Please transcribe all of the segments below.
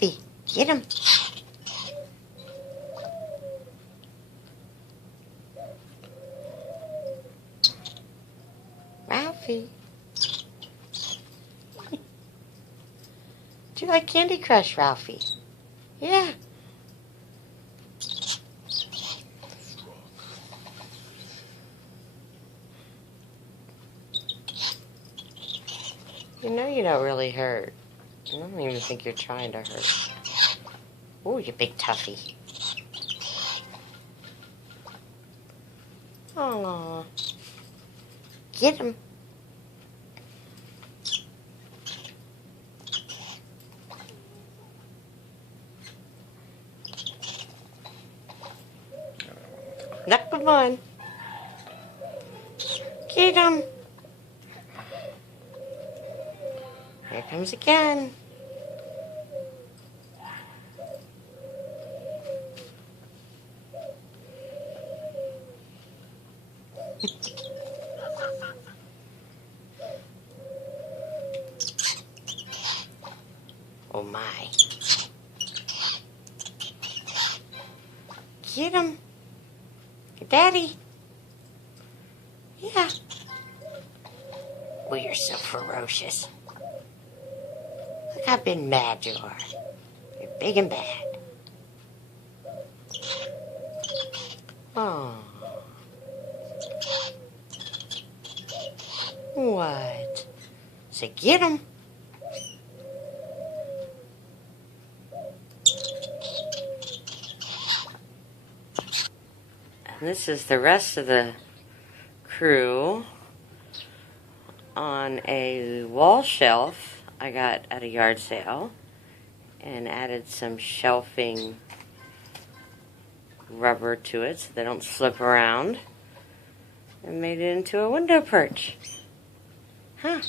Ralphie, get him. Ralphie. Do you like Candy Crush, Ralphie? Yeah. You know you don't really hurt. I don't even think you're trying to hurt. Ooh, you big toughie. Aww. Get him. Knock him on. Get him. Here comes again. Oh my. Get him. Daddy. Yeah. Oh, you're so ferocious. Look how big and mad you are. You're big and bad. Oh. What? Say, get him. And this is the rest of the crew on a wall shelf I got at a yard sale and added some shelving rubber to it so they don't slip around and made it into a window perch. Huh.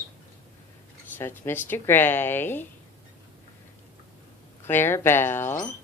So it's Mr. Gray, Clarabelle,